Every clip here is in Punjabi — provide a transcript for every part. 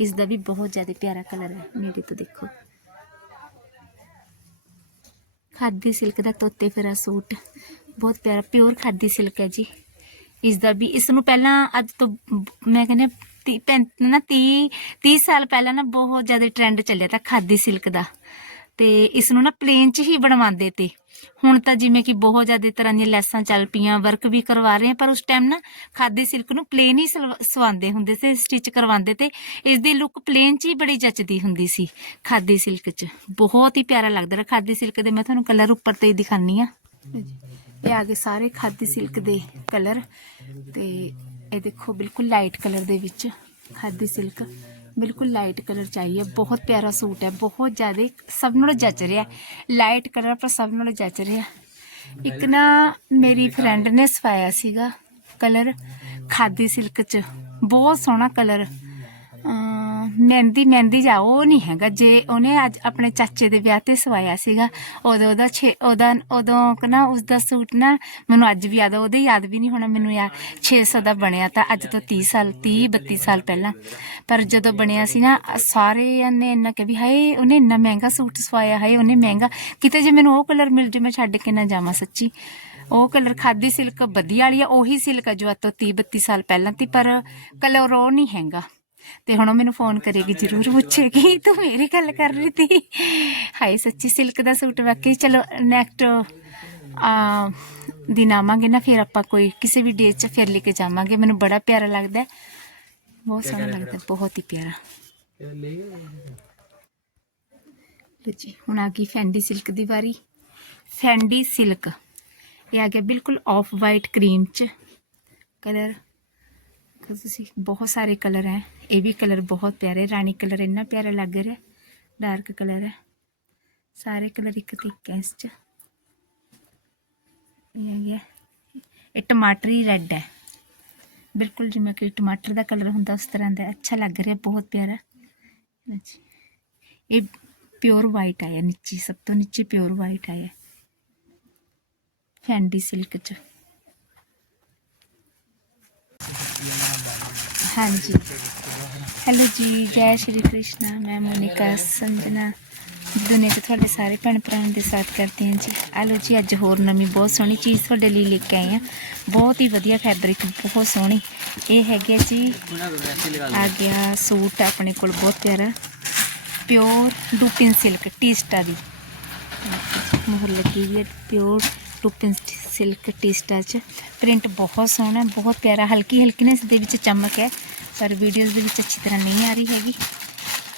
ਇਸ ਦਾ ਵੀ ਬਹੁਤ ਜ਼ਿਆਦਾ ਪਿਆਰਾ ਕਲਰ ਹੈ, ਨੇੜੇ ਤੋਂ ਦੇਖੋ। ਖਾਦੀ ਸਿਲਕ ਦਾ ਤੋਤੇ ਫੇਰਾ ਸੂਟ, ਬਹੁਤ ਪਿਆਰਾ ਪਿਓਰ ਖਾਦੀ ਸਿਲਕ ਹੈ ਜੀ। ਇਸ ਦਾ ਵੀ, ਇਸ ਨੂੰ ਪਹਿਲਾਂ ਅੱਜ ਤੋਂ ਮੈਂ ਕਹਿੰਦੀ ਹਾਂ ਨਾ 30 30 ਸਾਲ ਪਹਿਲਾਂ ਨਾ ਬਹੁਤ ਜ਼ਿਆਦਾ ਟ੍ਰੈਂਡ ਚੱਲਿਆ ਤਾਂ ਖਾਦੀ ਸਿਲਕ ਦਾ। ਤੇ ਇਸ ਨੂੰ ਨਾ ਪਲੇਨ 'ਚ ਹੀ ਬਣਵਾਉਂਦੇ ਤੇ। ਹੁਣ ਤਾਂ ਜਿਵੇਂ ਕਿ ਬਹੁਤ ਜ਼ਿਆਦਾ ਤਰ੍ਹਾਂ ਦੀਆਂ ਲੈਸਾਂ ਚੱਲ ਪਈਆਂ ਵਰਕ ਵੀ ਕਰਵਾ ਰਹੇ ਆ, ਪਰ ਉਸ ਟਾਈਮ ਨਾ ਖਾਦੀ ਸਿਲਕ ਨੂੰ ਪਲੇਨ ਹੀ ਸਵਾਉਂਦੇ ਹੁੰਦੇ ਸੀ ਸਟਿਚ ਕਰਵਾਉਂਦੇ ਤੇ ਇਸ ਦੀ ਲੁੱਕ ਪਲੇਨ 'ਚ ਹੀ ਬੜੀ ਜੱਚਦੀ ਹੁੰਦੀ ਸੀ ਖਾਦੀ ਸਿਲਕ 'ਚ। ਬਹੁਤ ਹੀ ਪਿਆਰਾ ਲੱਗਦਾ ਰਿਹਾ ਖਾਦੀ ਸਿਲਕ ਦੇ, ਮੈਂ ਤੁਹਾਨੂੰ ਕਲਰ ਉੱਪਰ ਤੇ ਹੀ ਦਿਖਾਨੀ ਆ ਇਹ ਆ ਗਏ ਸਾਰੇ ਖਾਦੀ ਸਿਲਕ ਦੇ ਕਲਰ ਤੇ ਇਹ ਦੇਖੋ ਬਿਲਕੁਲ ਲਾਈਟ ਕਲਰ ਦੇ ਵਿੱਚ ਖਾਦੀ ਸਿਲਕ ਬਿਲਕੁਲ ਲਾਈਟ ਕਲਰ ਚਾਹੀਏ, ਬਹੁਤ ਪਿਆਰਾ ਸੂਟ ਹੈ, ਬਹੁਤ ਜ਼ਿਆਦਾ ਸਭ ਨਾਲੋਂ ਜੱਚ ਰਿਹਾ ਲਾਈਟ ਕਲਰ ਪਰ ਸਭ ਨਾਲੋਂ ਜੱਚ ਰਿਹਾ ਇੱਕ ਨਾ ਮੇਰੀ ਫਰੈਂਡ ਨੇ ਸਵਾਇਆ ਸੀਗਾ ਕਲਰ ਖਾਦੀ ਸਿਲਕ ਚ। ਬਹੁਤ ਸੋਹਣਾ ਕਲਰ ਮਹਿੰਦੀ ਮਹਿੰਦੀ ਜਾ, ਉਹ ਨਹੀਂ ਹੈਗਾ। ਜੇ ਉਹਨੇ ਅੱਜ ਆਪਣੇ ਚਾਚੇ ਦੇ ਵਿਆਹ ਤੇ ਸਵਾਇਆ ਸੀਗਾ, ਉਦੋਂ ਉਹਦਾ ਛੇ, ਉਹਦਾ, ਉਦੋਂ ਨਾ ਉਸ ਦਾ ਸੂਟ ਨਾ ਮੈਨੂੰ ਅੱਜ ਵੀ ਯਾਦ ਆ, ਉਹਦੇ ਯਾਦ ਵੀ ਨਹੀਂ ਹੋਣਾ ਮੈਨੂੰ ਯਾਰ। 600 ਦਾ ਬਣਿਆ ਤਾਂ ਅੱਜ ਤੋਂ 30 ਸਾਲ 30 32 ਸਾਲ ਪਹਿਲਾਂ। ਪਰ ਜਦੋਂ ਬਣਿਆ ਸੀ ਨਾ ਸਾਰਿਆਂ ਨੇ ਇੰਨਾ ਕਿ ਵੀ ਹਾਏ, ਉਹਨੇ ਇੰਨਾ ਮਹਿੰਗਾ ਸੂਟ ਸਵਾਇਆ, ਹਾਏ, ਉਹਨੇ ਮਹਿੰਗਾ। ਕਿਤੇ ਜੇ ਮੈਨੂੰ ਉਹ ਕਲਰ ਮਿਲ ਜੇ, ਮੈਂ ਛੱਡ ਕੇ ਨਾ ਜਾਵਾਂ ਸੱਚੀ। ਉਹ ਕਲਰ ਖਾਦੀ ਸਿਲਕ, ਵਧੀਆ ਵਾਲੀ ਆ, ਉਹੀ ਸਿਲਕ ਜੋ ਅੱਜ ਤੋਂ 30 32 ਸਾਲ ਪਹਿਲਾਂ ਤੀ, ਪਰ ਕਲਰ ਉਹ ਨਹੀਂ ਹੈਗਾ। ਤੇ ਹੁਣ ਉਹ ਮੈਨੂੰ ਫੋਨ ਕਰੇਗੀ ਜ਼ਰੂਰ ਪੁੱਛੇਗੀ ਤੂੰ ਮੇਰੀ ਗੱਲ ਕਰ ਰਹੀ ਤੀ ਹਾਏ ਸੱਚੀ ਸਿਲਕ ਦਾ ਸੂਟ ਵਾਕਈ ਚਲੋ ਨੈਕਸਟ ਆ ਦਿਨ ਆਵਾਂਗੇ ਨਾ ਫਿਰ ਆਪਾਂ ਕੋਈ ਕਿਸੇ ਵੀ ਡੇਟ 'ਚ ਫਿਰ ਲੈ ਕੇ ਜਾਵਾਂਗੇ। ਮੈਨੂੰ ਬੜਾ ਪਿਆਰਾ ਲੱਗਦਾ। ਬਹੁਤ ਸੋਹਣਾ ਲੱਗਦਾ ਬਹੁਤ ਹੀ ਪਿਆਰਾ। ਜੀ ਹੁਣ ਆ ਗਈ ਫੈਂਡੀ ਸਿਲਕ ਦੀ ਵਾਰੀ। ਫੈਂਡੀ ਸਿਲਕ ਇਹ ਆ ਗਿਆ ਬਿਲਕੁਲ ਆਫ ਵਾਈਟ ਕਰੀਮ 'ਚ। ਕਲਰ ਤੁਸੀਂ ਬਹੁਤ ਸਾਰੇ ਕਲਰ ਹੈ। ਇਹ ਵੀ ਕਲਰ ਬਹੁਤ ਪਿਆਰੇ, ਰਾਣੀ ਕਲਰ ਇੰਨਾ ਪਿਆਰਾ ਲੱਗ ਰਿਹਾ, ਡਾਰਕ ਕਲਰ ਹੈ। ਸਾਰੇ ਕਲਰ ਇੱਕ ਤੇ ਇੱਕ ਹੈ ਇਸ 'ਚ। ਇਹ ਆ ਗਿਆ ਇਹ ਟਮਾਟਰੀ ਰੈੱਡ ਹੈ। ਬਿਲਕੁਲ ਜਿਵੇਂ ਕਿ ਟਮਾਟਰ ਦਾ ਕਲਰ ਹੁੰਦਾ ਉਸ ਤਰ੍ਹਾਂ ਦਾ ਹੈ। ਅੱਛਾ ਲੱਗ ਰਿਹਾ, ਬਹੁਤ ਪਿਆਰਾ। ਲਓ ਜੀ। ਇਹ ਪਿਓਰ ਵਾਈਟ ਆਇਆ ਨੀਚੇ, ਸਭ ਤੋਂ ਨੀਚੇ ਪਿਓਰ ਵਾਈਟ ਆਇਆ। ਫੈਂਡੀ ਸਿਲਕ ਚ। ਹਾਂਜੀ। ਹੈਲੋ ਜੀ, ਜੈ ਸ਼੍ਰੀ ਕ੍ਰਿਸ਼ਨ, ਮੈਂ ਮੋਨਿਕਾ ਸੰਜਨਾ। ਦੁਨੀਆ 'ਚ ਤੁਹਾਡੇ ਸਾਰੇ ਭੈਣ ਭਰਾਵਾਂ ਦੇ ਸਾਥ ਕਰਦੇ ਹਾਂ ਜੀ। ਆਲੋ ਜੀ, ਅੱਜ ਹੋਰ ਨਵੀਂ ਬਹੁਤ ਸੋਹਣੀ ਚੀਜ਼ ਤੁਹਾਡੇ ਲਈ ਲੈ ਕੇ ਆਈ ਹਾਂ। ਬਹੁਤ ਹੀ ਵਧੀਆ ਫੈਬਰਿਕ ਬਹੁਤ ਸੋਹਣੀ। ਇਹ ਹੈਗੇ ਜੀ, ਆ ਗਿਆ ਸੂਟ ਆਪਣੇ ਕੋਲ ਬਹੁਤ ਪਿਆਰਾ। ਪਿਓਰ ਡੂਪਿਨ ਸਿਲਕ ਟੀਸਟਾ ਦੀ। ਮੋਹਰ ਲੱਗੀ ਹੋਈ ਹੈ ਪਿਓਰ ਡੂਪਿਨ ਸਿਲਕ ਟੀਸਟਾ ਚ। ਪ੍ਰਿੰਟ ਬਹੁਤ ਸੋਹਣਾ, ਬਹੁਤ ਪਿਆਰਾ, ਹਲਕੀ ਹਲਕੀ ਨਾ ਇਸ ਦੇ ਵਿੱਚ ਚਮਕ ਹੈ, ਪਰ ਵੀਡੀਓਜ਼ ਦੇ ਵਿੱਚ ਅੱਛੀ ਤਰ੍ਹਾਂ ਨਹੀਂ ਆ ਰਹੀ ਹੈਗੀ।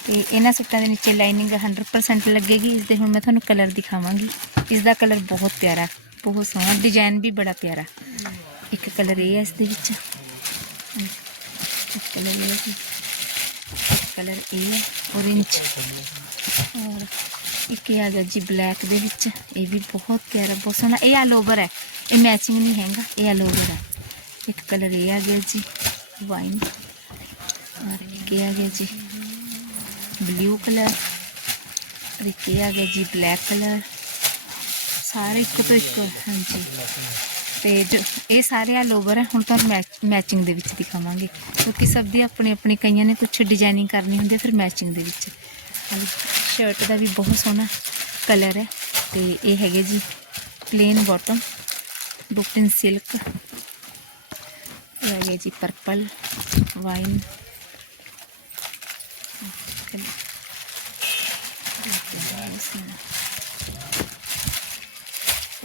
ਤੇ ਇਹਨਾਂ ਸੂਟਾਂ ਦੇ ਨੀਚੇ ਲਾਈਨਿੰਗ 100% ਲੱਗੇਗੀ। ਇਸ ਦੇ ਹੁਣ ਮੈਂ ਤੁਹਾਨੂੰ ਕਲਰ ਦਿਖਾਵਾਂਗੀ। ਇਸ ਦਾ ਕਲਰ ਬਹੁਤ ਪਿਆਰਾ, ਬਹੁਤ ਸੋਹਣਾ। ਡਿਜ਼ਾਈਨ ਵੀ ਬੜਾ ਪਿਆਰਾ। ਇੱਕ ਕਲਰ ਇਹ ਹੈ ਇਸ ਦੇ ਵਿੱਚ। ਇੱਕ ਕਲਰ ਇਹ ਹੈ। ਇੱਕ ਕਲਰ ਇਹ ਹੈ, orange ਔਰ ਇੱਕ ਇਹ ਆ ਗਿਆ ਜੀ ਬਲੈਕ ਦੇ ਵਿੱਚ। ਇਹ ਵੀ ਬਹੁਤ ਪਿਆਰਾ, ਬਹੁਤ ਸੋਹਣਾ। ਇਹ ਆਲ ਓਵਰ ਹੈ। ਇਹ ਮੈਚਿੰਗ ਨਹੀਂ ਹੈਗਾ। ਇਹ ਆਲ ਓਵਰ ਹੈ। ਇੱਕ ਕਲਰ ਇਹ ਆ ਗਿਆ ਜੀ ਵਾਈਨ ਔਰ ਇੱਕ ਇਹ ਆ ਗਿਆ ਜੀ ਬਲੂ ਕਲਰ ਔਰ ਇੱਕ ਇਹ ਆ ਗਿਆ ਜੀ ਬਲੈਕ ਕਲਰ ਸਾਰੇ ਇੱਕ ਤੋਂ ਇੱਕ, ਹਾਂਜੀ। ਤੇ ਜੋ ਇਹ ਸਾਰੇ ਆਲ ਓਵਰ ਹੈ। ਹੁਣ ਤੁਹਾਨੂੰ ਮੈਚਿੰਗ ਦੇ ਵਿੱਚ ਦਿਖਾਵਾਂਗੇ। ਕਿਉਂਕਿ ਸਭ ਦੀ ਆਪਣੀ ਆਪਣੀ ਕਈਆਂ ਨੇ ਕੁਝ ਡਿਜ਼ਾਈਨਿੰਗ ਕਰਨੀ ਹੁੰਦੀ ਹੈ, ਫਿਰ ਮੈਚਿੰਗ ਦੇ ਵਿੱਚ। ਸ਼ਰਟ ਦਾ ਵੀ ਬਹੁਤ ਸੋਹਣਾ ਕਲਰ ਹੈ ਤੇ ਇਹ ਹੈਗੇ ਜੀ ਪਲੇਨ ਬਾਟਮ ਡੁਪਟਨ ਸਿਲਕ ਇਹ ਹੈਗੇ ਜੀ ਪਰਪਲ ਵਾਈਨ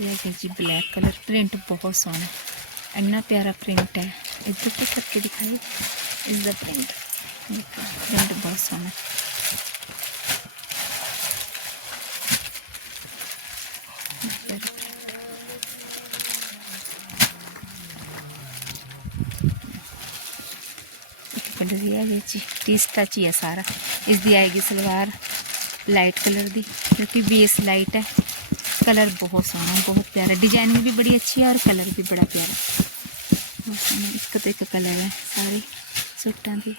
ਇਹ ਹੈਗਾ ਜੀ ਬਲੈਕ ਕਲਰ ਪ੍ਰਿੰਟ ਬਹੁਤ ਸੋਹਣਾ, ਇੰਨਾ ਪਿਆਰਾ ਪ੍ਰਿੰਟ ਹੈ, ਇੱਧਰ ਤੋਂ ਕਰਕੇ ਦਿਖਾਈ ਇਸ ਦਾ ਪ੍ਰਿੰਟ ਦੇਖੋ ਪ੍ਰਿੰਟ ਬਹੁਤ ਸੋਹਣਾ। ਇੱਕ ਕਲਰ ਇਹ ਹੈ ਹੀ ਹੈ ਸਾਰਾ। ਇਸ ਦੀ ਆਏਗੀ ਸਲਵਾਰ ਲਾਈਟ ਕਲਰ ਦੀ ਕਿਉਂਕਿ ਬੇਸ ਲਾਈਟ ਹੈ। ਕਲਰ ਬਹੁਤ ਸੋਹਣਾ, ਬਹੁਤ ਪਿਆਰਾ। ਡਿਜ਼ਾਈਨਿੰਗ ਵੀ ਬੜੀ ਅੱਛੀ ਹੈ ਔਰ ਕਲਰ ਵੀ ਬੜਾ ਪਿਆਰਾ। ਸੋਹਣਾ। ਇੱਕ ਤੋਂ ਇੱਕ ਕਲਰ ਹੈ ਸਾਰੇ ਸੂਟਾਂ ਦੀ।